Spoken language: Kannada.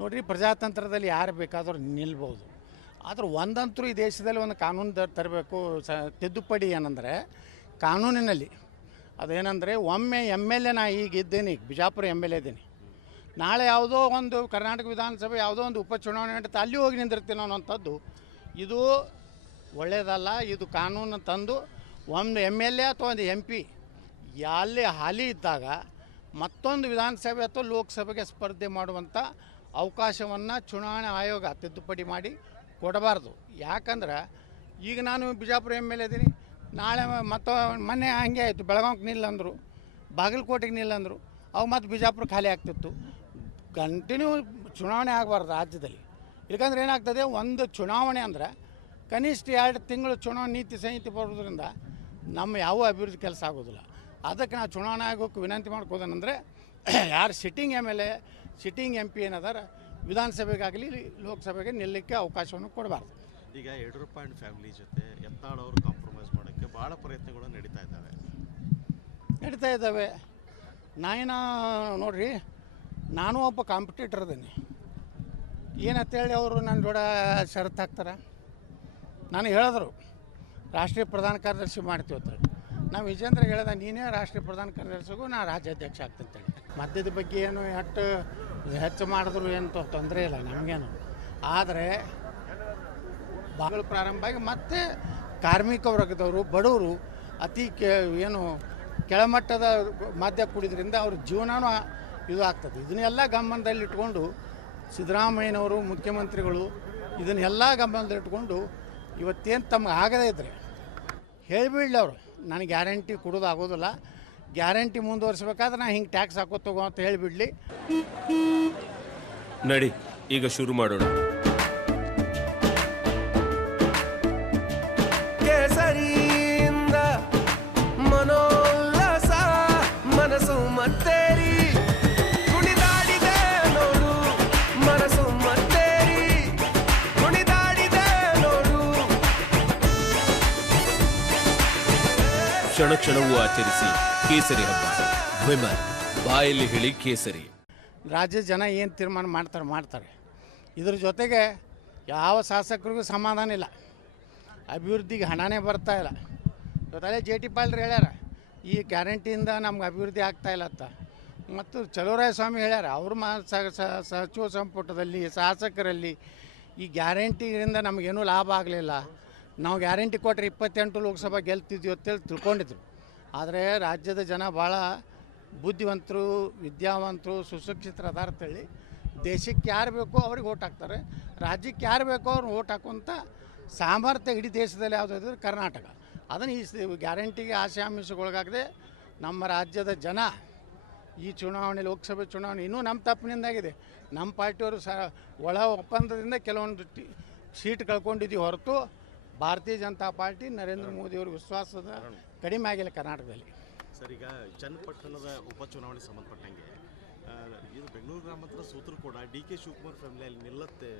ನೋಡಿರಿ, ಪ್ರಜಾತಂತ್ರದಲ್ಲಿ ಯಾರು ಬೇಕಾದರೂ ನಿಲ್ಬೋದು. ಆದ್ರೆ ಒಂದಂತರೂ ಈ ದೇಶದಲ್ಲಿ ಒಂದು ಕಾನೂನು ತರಬೇಕು, ತಿದ್ದುಪಡಿ ಏನಂದರೆ ಕಾನೂನಿನಲ್ಲಿ ಅದೇನೆಂದರೆ, ಒಮ್ಮೆ MLA ನಾ ಈಗ ಇದ್ದೀನಿ, ಬಿಜಾಪುರ MLA ಇದ್ದೀನಿ, ನಾಳೆ ಯಾವುದೋ ಒಂದು ಕರ್ನಾಟಕ ವಿಧಾನಸಭೆ ಯಾವುದೋ ಒಂದು ಉಪಚುನಾವಣೆ ನಡೀತಾ ಅಲ್ಲಿ ಹೋಗಿ ನಿಂದಿರ್ತೀನಿ ಅನ್ನೋಂಥದ್ದು ಇದು ಒಳ್ಳೆಯದಲ್ಲ. ಇದು ಕಾನೂನು ತಂದು ಒಂದು MLA ಅಥವಾ ಒಂದು MP ಅಲ್ಲಿ ಹಾಲಿ ಇದ್ದಾಗ ಮತ್ತೊಂದು ವಿಧಾನಸಭೆ ಅಥವಾ ಲೋಕಸಭೆಗೆ ಸ್ಪರ್ಧೆ ಮಾಡುವಂಥ ಅವಕಾಶವನ್ನು ಚುನಾವಣಾ ಆಯೋಗ ತಿದ್ದುಪಡಿ ಮಾಡಿ ಕೊಡಬಾರ್ದು. ಯಾಕಂದ್ರೆ ಈಗ ನಾನು ಬಿಜಾಪುರ MLA ಇದ್ದೀನಿ, ನಾಳೆ ಮತ್ತು ಮೊನ್ನೆ ಹಂಗೆ ಆಯಿತು, ಬೆಳಗಾವಿಗೆ ನಿಲ್ಲಂದರು, ಬಾಗಲಕೋಟೆಗೆ ನಿಲ್ಲಂದರು, ಅವು ಮತ್ತು ಬಿಜಾಪುರ ಖಾಲಿ ಆಗ್ತಿತ್ತು. ಕಂಟಿನ್ಯೂ ಚುನಾವಣೆ ಆಗಬಾರ್ದು ರಾಜ್ಯದಲ್ಲಿ. ಯಾಕಂದ್ರೆ ಏನಾಗ್ತದೆ, ಒಂದು ಚುನಾವಣೆ ಅಂದರೆ ಕನಿಷ್ಠ 2 ತಿಂಗಳು ಚುನಾವಣೆ ನೀತಿ ಸಂಹಿತೆ ಬರೋದ್ರಿಂದ ನಮ್ಮ ಯಾವ ಅಭಿವೃದ್ಧಿ ಕೆಲಸ ಆಗೋದಿಲ್ಲ. ಅದಕ್ಕೆ ನಾವು ಚುನಾವಣಾ ಆಯೋಗಕ್ಕೆ ವಿನಂತಿ ಮಾಡ್ಕೋದೇನೆಂದರೆ, ಯಾರು ಸಿಟ್ಟಿಂಗ್ MLA ಸಿಟ್ಟಿಂಗ್ MP ಏನದಾರ ವಿಧಾನಸಭೆಗಾಗಲಿ ಲೋಕಸಭೆಗೆ ನಿಲ್ಲಕ್ಕೆ ಅವಕಾಶವನ್ನು ಕೊಡಬಾರ್ದು. ಈಗ ಯಡಿಯೂರಪ್ಪ ಆ್ಯಂಡ್ ಫ್ಯಾಮಿಲಿ ಜೊತೆ ಯತ್ನಾಳ್ ಅವರು ಕಾಂಪ್ರಮೈಸ್ ಮಾಡೋಕ್ಕೆ ಭಾಳ ಪ್ರಯತ್ನಗಳು ನಡೀತಾ ಇದ್ದಾವೆ. ನೋಡಿರಿ, ನಾನು ಒಬ್ಬ ಕಾಂಪಿಟೇಟರ್ ಇದ್ದೀನಿ. ಏನಂತೇಳಿ ಅವರು ನನ್ನ ಜೋಡ ಷರತ್ತು ಹಾಕ್ತಾರೆ. ನನಗೆ ಹೇಳಿದ್ರು ರಾಷ್ಟ್ರೀಯ ಪ್ರಧಾನ ಕಾರ್ಯದರ್ಶಿ ಮಾಡ್ತೀವಿ ಅಂತ. ನಾವು ವಿಜೇಂದ್ರ ಹೇಳಿದ, ನೀನೇ ರಾಷ್ಟ್ರೀಯ ಪ್ರಧಾನ ಕಾರ್ಯದರ್ಶಿಗೂ ನಾ ರಾಜ್ಯಾಧ್ಯಕ್ಷ ಆಗ್ತಂತೇಳಿ. ಮದ್ಯದ ಬಗ್ಗೆ ಏನು ಹೆಚ್ಚು ಮಾಡಿದ್ರು ಏನು ತೊಂದರೆ ಇಲ್ಲ ನಮಗೇನು. ಆದರೆ ಬಾಗಿಲು ಪ್ರಾರಂಭ ಆಗಿ ಮತ್ತೆ ಕಾರ್ಮಿಕ ವರ್ಗದವರು, ಬಡವರು, ಅತಿ ಏನು ಕೆಳಮಟ್ಟದ ಮದ್ಯ ಕುಡಿದ್ರಿಂದ ಅವ್ರ ಜೀವನನೂ ಇದು ಆಗ್ತದೆ. ಇದನ್ನೆಲ್ಲ ಗಮನದಲ್ಲಿಟ್ಕೊಂಡು ಸಿದ್ದರಾಮಯ್ಯನವರು ಮುಖ್ಯಮಂತ್ರಿಗಳು ಇದನ್ನೆಲ್ಲ ಗಮನದಲ್ಲಿಟ್ಕೊಂಡು ಇವತ್ತೇನು ತಮಗೆ ಆಗದೇ ಇದ್ದರೆ ಹೇಳಿಬಿಡಲಿ, ಅವರು ನನಗೆ ಗ್ಯಾರಂಟಿ ಕೊಡೋದಾಗೋದಿಲ್ಲ, ಗ್ಯಾರಂಟಿ ಮುಂದುವರಿಸ್ಬೇಕಾದ್ರೆ ನಾ ಹಿಂಗೆ ಟ್ಯಾಕ್ಸ್ ಹಾಕೋತಗೋ ಅಂತ ಹೇಳಿಬಿಡಲಿ. ನಡಿ ಈಗ ಶುರು ಮಾಡೋಣ. ಕೇಸರಿಯಿಂದ ಮನೋಲ್ಲಾಸ ಮನಸ್ಸು ಮತ್ತೇರಿ ಕುಣಿದಾಡಿದೆ ನೋಡು, ಮನಸ್ಸು ಮತ್ತೇರಿ ಕುಣಿದಾಡಿದೆ ನೋಡು. ಕ್ಷಣ ಕ್ಷಣವೂ ಆಚರಿಸಿ ಕೇಸರಿ ಹಬ್ಬ. ವಿಮಲ್ ಬಾಯಲ್ಲಿ ಹೇಳಿ ಕೇಸರಿ. ರಾಜ್ಯದ ಜನ ಏನು ತೀರ್ಮಾನ ಮಾಡ್ತಾರೆ. ಇದ್ರ ಜೊತೆಗೆ ಯಾವ ಶಾಸಕರಿಗೂ ಸಮಾಧಾನ ಇಲ್ಲ, ಅಭಿವೃದ್ಧಿಗೆ ಹಣನೇ ಬರ್ತಾ ಇಲ್ಲ. ಇವತ್ತಲ್ಲೇ JT ಪಾಲ್ರು ಹೇಳ್ಯಾರ, ಈ ಗ್ಯಾರಂಟಿಯಿಂದ ನಮ್ಗೆ ಅಭಿವೃದ್ಧಿ ಆಗ್ತಾಯಿಲ್ಲ ಅಂತ. ಮತ್ತು ಚಲುವರಾಯ ಸ್ವಾಮಿ ಹೇಳ್ಯಾರ, ಅವರು ಸಚಿವ ಸಂಪುಟದಲ್ಲಿ ಶಾಸಕರಲ್ಲಿ ಈ ಗ್ಯಾರಂಟಿಯಿಂದ ನಮಗೇನೂ ಲಾಭ ಆಗಲಿಲ್ಲ, ನಾವು ಗ್ಯಾರಂಟಿ ಕೊಟ್ಟರೆ 28 ಲೋಕಸಭಾ ಗೆಲ್ತಿದ್ವಿ ಅಂತೇಳಿ ತಿಳ್ಕೊಂಡಿದ್ರು. ಆದರೆ ರಾಜ್ಯದ ಜನ ಭಾಳ ಬುದ್ಧಿವಂತರು, ವಿದ್ಯಾವಂತರು, ಸುಶಿಕ್ಷಿತರು ಅದಾರ ಅಂತೇಳಿ ದೇಶಕ್ಕೆ ಯಾರು ಬೇಕೋ ಅವ್ರಿಗೆ ಓಟ್ ಹಾಕ್ತಾರೆ, ರಾಜ್ಯಕ್ಕೆ ಯಾರು ಬೇಕೋ ಅವ್ರು ಓಟ್ ಹಾಕುವಂಥ ಸಾಮರ್ಥ್ಯ ಇಡೀ ದೇಶದಲ್ಲಿ ಯಾವುದಾದ್ರೆ ಕರ್ನಾಟಕ. ಅದನ್ನು ಈ ಗ್ಯಾರಂಟಿಗೆ ಆಸೆ ಆಮಿಷಗೊಳಗಾಗದೆ ನಮ್ಮ ರಾಜ್ಯದ ಜನ ಈ ಚುನಾವಣೆ, ಲೋಕಸಭೆ ಚುನಾವಣೆ ಇನ್ನೂ ನಮ್ಮ ತಪ್ಪಿನಿಂದಾಗಿದೆ. ನಮ್ಮ ಪಾರ್ಟಿಯವರು ಒಳ ಒಪ್ಪಂದದಿಂದ ಕೆಲವೊಂದು ಸೀಟ್ ಕಳ್ಕೊಂಡಿದ್ದೀವಿ ಹೊರತು ಭಾರತೀಯ ಜನತಾ ಪಾರ್ಟಿ ನರೇಂದ್ರ ಮೋದಿಯವ್ರ ವಿಶ್ವಾಸದ ಕಡಿಮೆ ಆಗಿಲ್ಲ ಕರ್ನಾಟಕದಲ್ಲಿ. ಸರ್, ಈಗ ಚನ್ನಪಟ್ಟಣದ ಉಪಚುನಾವಣೆ ಸಂಬಂಧಪಟ್ಟಂಗೆ ಇದು ಬೆಂಗಳೂರು ಗ್ರಾಮಾಂತರ ಸೂತ್ರ ಕೂಡ DK ಶಿವಕುಮಾರ್ ಫ್ಯಾಮಿಲಿ ಅಲ್ಲಿ ನಿಲ್ಲತ್ತೆ